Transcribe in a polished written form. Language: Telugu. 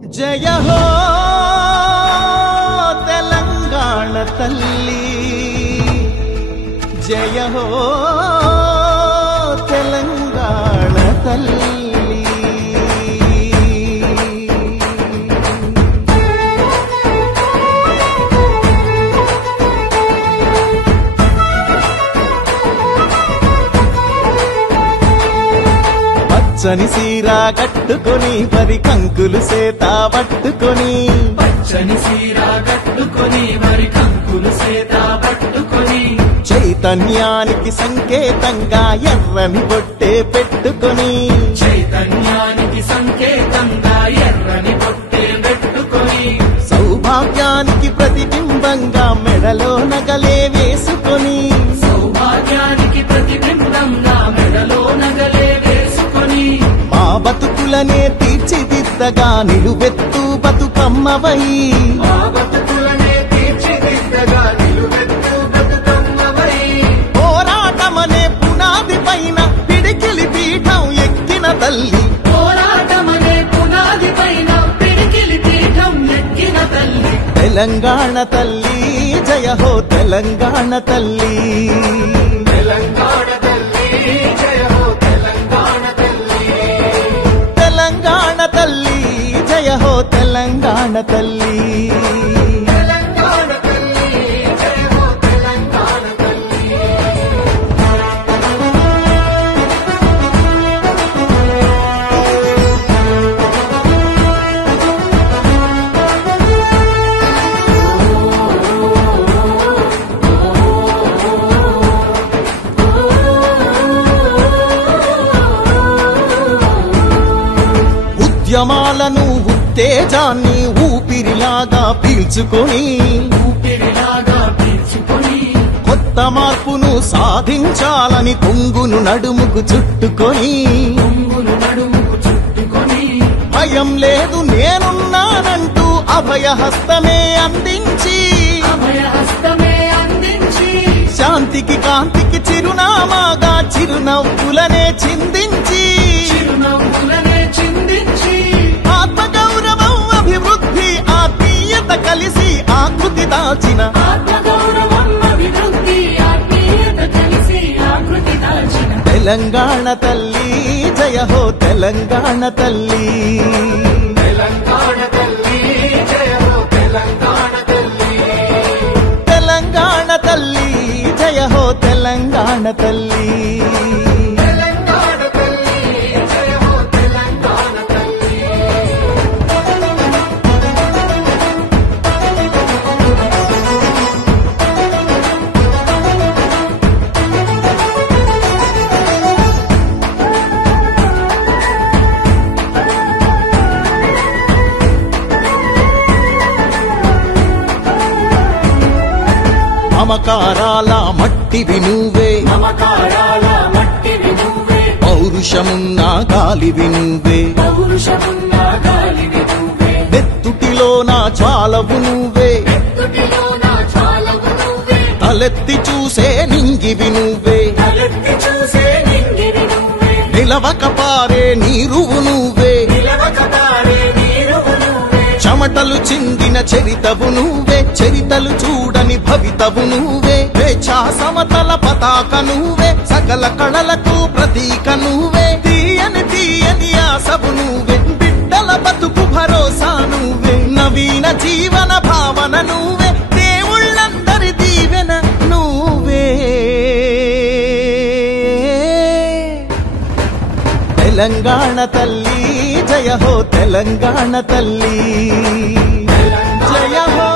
జయ హో తెలంగాణ తల్లి, జయ హో తెలంగాణ తల్లి. పచ్చని సీరా కట్టుకొని వరి కంకులు సేత పట్టుకొని, పచ్చని సీరా కట్టుకొని వరి కంకులు సేత పట్టుకొని, చైతన్యానికి సంకేతంగా ఎర్రని బొట్టే పెట్టుకొని, చైతన్యానికి సంకేతంగా ఎర్రని బొట్టే పెట్టుకొని, సౌభాగ్యానికి ప్రతిబింబంగా మెడలో నగలే వేసుకొని, సౌభాగ్యానికి ప్రతిబింబంగా మెడలో నగలే వేసుకొని, మా బతుకులనే తీర్చిదిద్దగా నిలువెత్తు బతుకమ్మవై, మా బతుకులనే తీర్చిదిద్దగా నిలువెత్తు బతుకమ్మవై, పోరాటమనే పునాది పైన పిడికిలి పీఠం ఎక్కిన తల్లి, పోరాటమనే పునాది పైన పిడికిలి పీఠం ఎక్కిన తల్లి, తెలంగాణ తల్లి జయ హో తెలంగాణ తల్లి, తెలంగాణ తల్లి జయ హో తెలంగాణ తల్లి, తెలంగాణ తల్లి జయ హో తెలంగాణ తల్లి. తెలంగాణ తల్లి జయ హో తెలంగాణ తల్లి. ఉద్యమాలను ఉత్తేజాన్ని ఊపిరిలాగా పీల్చుకొని, ఊపిరిలాగా పీల్చుకొని, కొత్త మార్పును సాధించాలని కొంగును నడుముకు చుట్టుకొని, కొంగును నడుముకు చుట్టుకొని, భయం లేదు నేనున్నానంటూ అభయహస్తమే అందించి, అభయహస్తమే అందించి, శాంతికి కాంతికి చిరునామాగా చిరునవ్వులనే చిందించి, చిరునవ్వులనే చిందించి, ఆత్మగౌరవం అభివృద్ధి ఆత్మీయత కలిసి ఆకృతి దాచిన, ఆత్మగౌరవం అభివృద్ధి ఆత్మీయత కలిసి ఆకృతి దాల్చిన, తెలంగాణ తల్లి జయ హో తెలంగాణ తల్లి, తెలంగాణ తల్లి జయ హో తెలంగాణ తల్లి, తెలంగాణ తల్లి జయ హో తెలంగాణ తల్లి. తెలంగాణ తల్లి జయ హో తెలంగాణ తల్లి. మమకారాల మట్టివి నువ్వే, మమకారాల మట్టివి నువ్వే, పౌరుషమున్న గాలివి నువ్వే, పౌరుషమున్న గాలివి నువ్వే, నెత్తుటిలో నా జ్వాలవు నువ్వే, నెత్తుటిలోన జ్వాలవు నువ్వే, తలెత్తి చూసే నింగివి నువ్వే, తలెత్తి చూసే నింగివి నువ్వే, నిలవక పారే నీరువు నువ్వే, నిలవక పారే నీరువు నువ్వే, చెమటలు చిందిన చరితవు నువ్వే, చరితలు చూడని భవితవు నువ్వే, స్వేచ్ఛా సమతల పతాక నువ్వే, సకల కళలకు ప్రతీక నువ్వే, తీయని తీయని ఆశవు నువ్వే, బిడ్డల బతుకు భరోసా నువ్వే, నవీన జీవన భావన నువ్వే, దేవుళ్ళందరి దీవెన నువ్వే. తెలంగాణ తల్లి జయ హో తెలంగాణ తల్లి, జయ హో